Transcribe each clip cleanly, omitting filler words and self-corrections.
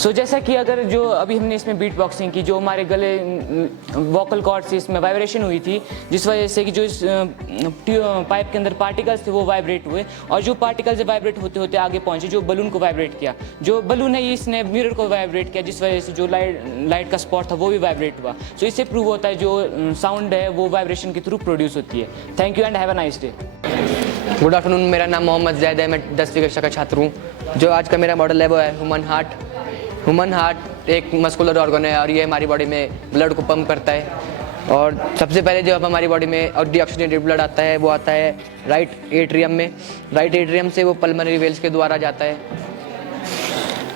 सो जैसा कि अगर जो अभी हमने इसमें बीट बॉक्सिंग की, जो हमारे गले वोकल कॉर्ड से इसमें वाइब्रेशन हुई थी, जिस वजह से कि जो इस पाइप के अंदर पार्टिकल्स थे वो वाइब्रेट हुए, और जो पार्टिकल्स वाइब्रेट होते होते आगे पहुंचे, जो बलून को वाइब्रेट किया, जो बलून है इसने मिरर को वाइब्रेट किया, जिस वजह से जो लाइट का स्पॉट था वो भी वाइब्रेट हुआ। सो इससे प्रूव होता है जो साउंड है वो वाइब्रेशन के थ्रू प्रोड्यूस होती है। Thank you and have a nice day. Good afternoon, मेरा नाम मोहम्मद जैद है, मैं 10वीं कक्षा का छात्र हूँ। जो आज का मेरा मॉडल है वो है ह्यूमन हार्ट। ह्यूमन हार्ट एक मस्कुलर ऑर्गन है और ये हमारी बॉडी में ब्लड को पंप करता है। और सबसे पहले जब हमारी बॉडी में और डीऑक्सीजनेटेड ब्लड आता है वो आता है राइट एट्रियम में। राइट एट्रियम से वो पल्मोनरी वेल्स के द्वारा जाता है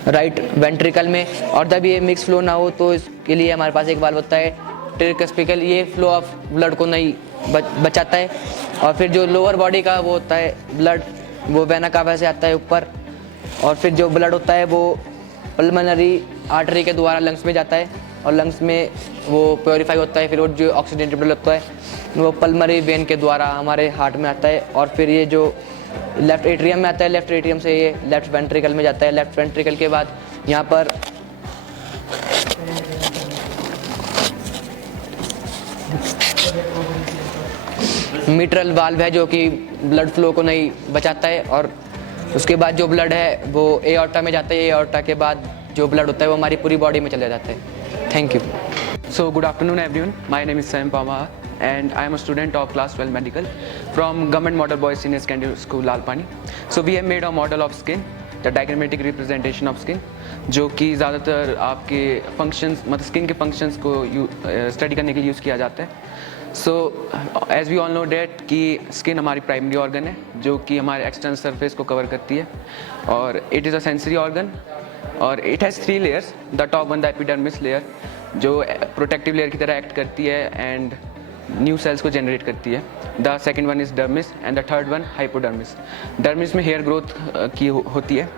राइट वेंट्रिकल में, और जब ये मिक्स फ्लो ना हो तो इसके लिए हमारे पास एक वाल्व होता है ट्रिकस्पिकल, ये फ्लो ऑफ ब्लड को नहीं बचाता है। और फिर जो लोअर बॉडी का वो होता है ब्लड, वो वेना कावा से आता है ऊपर, और फिर जो ब्लड होता है वो पल्मोनरी आर्टरी के द्वारा लंग्स में जाता है, और लंग्स में वो प्योरीफाई होता है। फिर वो जो ऑक्सीडेंटेड ब्लड होता है वो पल्मोनरी वेन के द्वारा हमारे हार्ट में आता है, और फिर ये जो लेफ्ट एट्रियम में आता है, लेफ्ट एट्रियम से ये लेफ्ट वेंट्रिकल में जाता है। लेफ्ट वेंट्रिकल के बाद यहाँ पर मिट्रल वाल्व है जो कि ब्लड फ्लो को नहीं बचाता है, और उसके बाद जो ब्लड है वो एओर्टा में जाता है। एओर्टा के बाद जो ब्लड होता है वो हमारी पूरी बॉडी में चला जाता है। Thank you. So good afternoon everyone, my name is Sam Pamar and I am a student of class 12 medical from Government Model Boys Senior Secondary School Lalpani. So we have made a model of skin, the diagrammatic representation of skin, जो कि ज़्यादातर आपके functions मतलब skin के functions को study करने के लिए यूज़ किया जाता है। So as we all know that कि स्किन हमारी प्राइमरी ऑर्गन है जो कि हमारे एक्सटर्नल सरफेस को कवर करती है, और it is a sensory organ, और it has 3 layers. The top one the epidermis layer जो प्रोटेक्टिव लेयर की तरह एक्ट करती है एंड न्यू सेल्स को जनरेट करती है। The second one is dermis and the third one hypodermis. Dermis में हेयर ग्रोथ की होती है,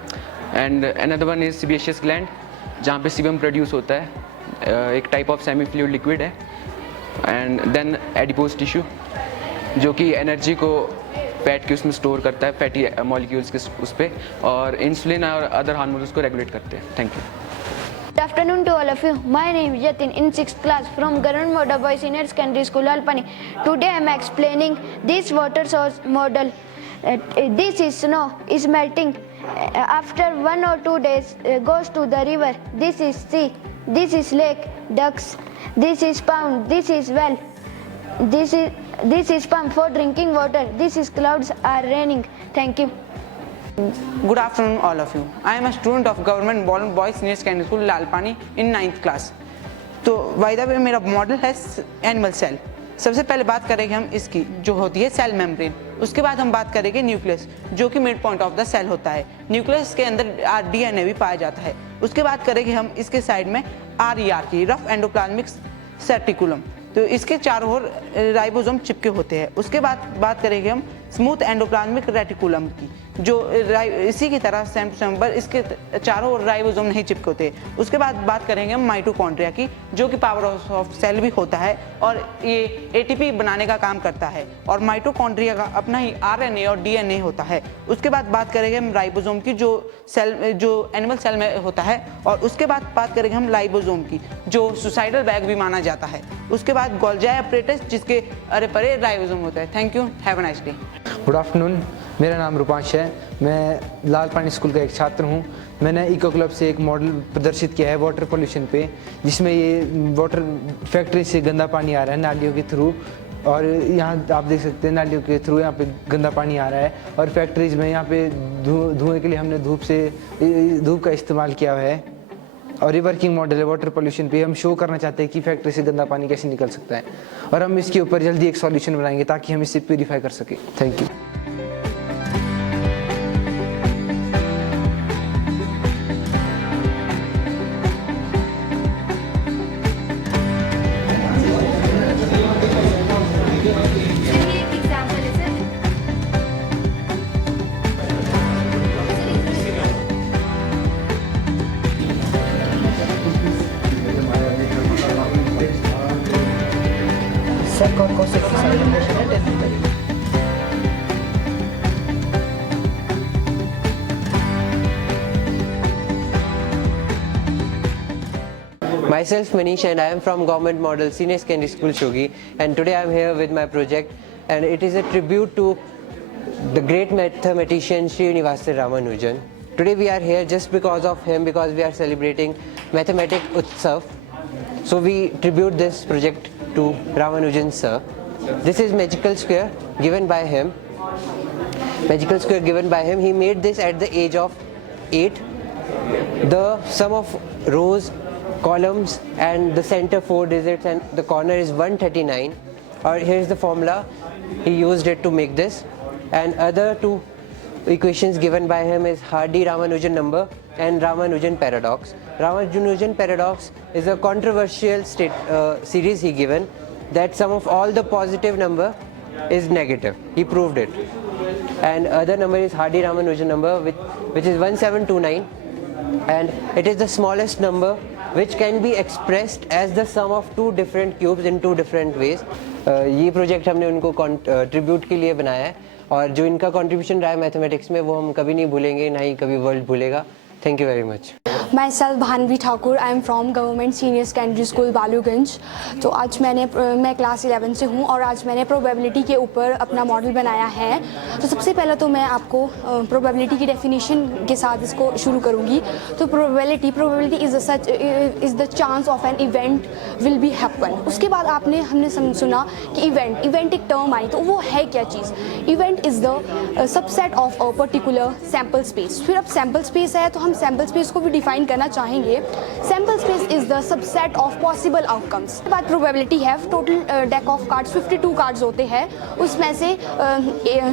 and another one is sebaceous gland जहाँ पे सीबम प्रोड्यूस होता है, एक type of semi fluid liquid है। एंड देन एडिपोज टिश्यू जो कि एनर्जी को फैट के उसमें स्टोर करता है, फैटी मॉलिक्यूल्स के उस पर, और इंसुलिन और अदर हार्मोन्स को रेगुलेट करते हैं। Thank you. Good afternoon to all of you. My name is Jatin in 6th class from Government Model Boys Senior Secondary School Alpani. Today I am explaining this water source model. This is snow is melting. After 1 or 2 days goes to the river. This is sea. This is lake, ducks. This is pond. This is well. This is pump for drinking water. This is clouds are raining. Thank you. Good afternoon all of you. I am a student of Government Model Boys Senior Secondary School Lalpani in 9th class. तो by the way मेरा model है animal cell. सबसे पहले बात करेंगे हम इसकी जो होती है सेल मेम्ब्रेन, उसके बाद हम बात करेंगे न्यूक्लियस जो कि mid point of the cell होता है। न्यूक्लियस के अंदर डीएनए भी पाया जाता है। उसके बाद करेंगे हम इसके साइड में आरईआर की, रफ एंडोप्लाज्मिक रेटिकुलम, तो इसके चारों ओर राइबोसोम चिपके होते हैं। उसके बाद बात करेंगे हम स्मूथ एंडोप्लाज्मिक रेटिकुलम की, जो इसी की तरह सेम टू सेम पर इसके चारों ओर राइबोसोम नहीं चिपके होते। उसके बाद बात करेंगे हम माइटोकॉन्ड्रिया की, जो कि पावर ऑफ सेल भी होता है और ये एटीपी बनाने का काम करता है, और माइटोकॉन्ड्रिया का अपना ही आरएनए और डीएनए होता है। उसके बाद बात करेंगे हम राइबोसोम की, जो एनिमल सेल में होता है, और उसके बाद बात करेंगे हम लाइबोसोम की, जो सुसाइडल बैग भी माना जाता है। उसके बाद गोल्जी एपरेटस जिसके अरे परे राइबोसोम होता है। Thank you, have a nice day. Good afternoon, मेरा नाम रूपांश है, मैं लालपानी स्कूल का एक छात्र हूँ। मैंने इको क्लब से एक मॉडल प्रदर्शित किया है वाटर पोल्यूशन पे, जिसमें ये वाटर फैक्ट्री से गंदा पानी आ रहा है नालियों के थ्रू, और यहाँ आप देख सकते हैं नालियों के थ्रू यहाँ पे गंदा पानी आ रहा है, और फैक्ट्रीज में यहाँ पे धुएँ के लिए हमने धूप का इस्तेमाल किया है, और ये वर्किंग मॉडल है वाटर पोल्यूशन पे। हम शो करना चाहते हैं कि फैक्ट्री से गंदा पानी कैसे निकल सकता है, और हम इसके ऊपर जल्दी एक सॉल्यूशन बनाएंगे ताकि हम इसे प्यूरीफाई कर सकें। Thank you. Sir, कौन कौन से Myself Manish and I am from Government Model Senior Secondary School Shogi, and today I am here with my project, and it is a tribute to the great mathematician Srinivasa Ramanujan. Today we are here just because of him, because we are celebrating Mathematic Utsav. So we tribute this project to Ramanujan sir. This is magical square given by him. Magical square given by him. He made this at the age of 8. The sum of rows, columns and the center 4 digits and the corner is 139. Or here's the formula. He used it to make this. And other two equations given by him is Hardy-Ramanujan number and Ramanujan paradox. Ramanujan paradox is a controversial series he given that sum of all the positive number is negative. He proved it. And other number is Hardy-Ramanujan number which is 1729, and it is the smallest number which can be expressed as the sum of two different cubes in two different ways. ये project हमने उनको tribute के लिए बनाया है, और जो इनका कंट्रीब्यूशन रहा है मैथमेटिक्स में वो हम कभी नहीं भूलेंगे, ना ही कभी वर्ल्ड भूलेगा. Thank you very much. Myself Bhanvi Thakur, I am from Government Senior Secondary School Baluganj. तो आज मैं क्लास 11 से हूँ और आज मैंने प्रोबेबिलिटी के ऊपर अपना मॉडल बनाया है. तो सबसे पहले तो मैं आपको प्रोबेबिलिटी की डेफिनेशन के साथ इसको शुरू करूँगी. तो probability is the chance of an event will be happen. उसके बाद हमने सुना कि इवेंट एक टर्म आई, तो वो है क्या चीज़. Event is the subset of a particular sample space. फिर अब सैम्पल स्पेस है तो हम सैम्पल स्पेस को भी डिफाइन करना चाहेंगे. Sample space is the subset of possible outcomes. उसके बाद प्रोबेबिलिटी है. Total deck of cards 52 cards होते हैं. उसमें से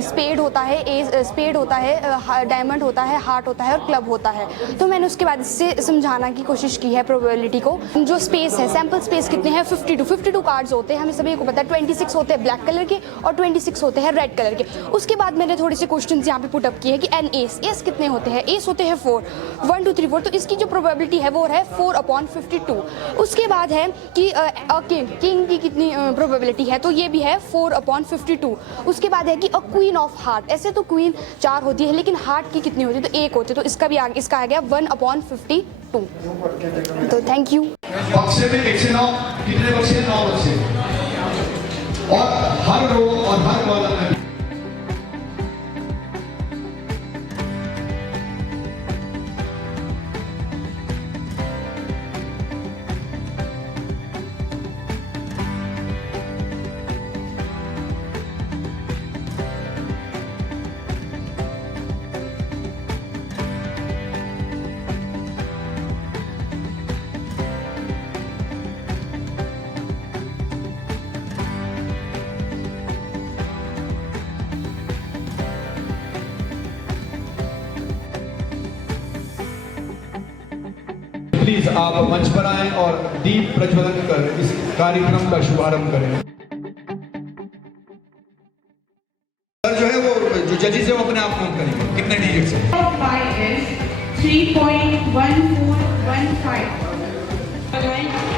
स्पेड होता है, स्पेड होता है, डायमंड होता है, हार्ट होता है और क्लब होता है. तो मैंने उसके बाद इससे समझाना की कोशिश की है प्रोबेबिलिटी को. जो स्पेस है, सैम्पल स्पेस कितने हैं? 52 कार्ड्स होते हैं. हमें सभी को पता है 26 होते हैं ब्लैक कलर के और 26 होते हैं रेड कलर के. उसके बाद मैंने थोड़े से क्वेश्चन यहाँ पे पुट अप किए हैं कि एन एस कितने होते हैं. एस होते हैं 4, 1 2 3 4. तो इसकी जो प्रोबेबिलिटी है वो है 4/52. उसके बाद है कि किंग की कितनी प्रोबेबिलिटी है, तो ये भी है 4/52. उसके बाद है कि अ क्वीन ऑफ हार्ट. ऐसे तो क्वीन 4 होती है लेकिन हार्ट की कितनी होती है, तो 1 होती है. तो इसका आ गया 1/52. तो थैंक यू. बक्से में 109 कितने बक्से? 9 बक्से. और हर रो और हर कॉलम में प्लीज आप मंच पर आएं और दीप प्रज्वलन कर इस कार्यक्रम का शुभारंभ करें. सर जो है वो जो जजेस है वो अपने आप काउंट करेंगे कितने डिजिट से. 3.1415.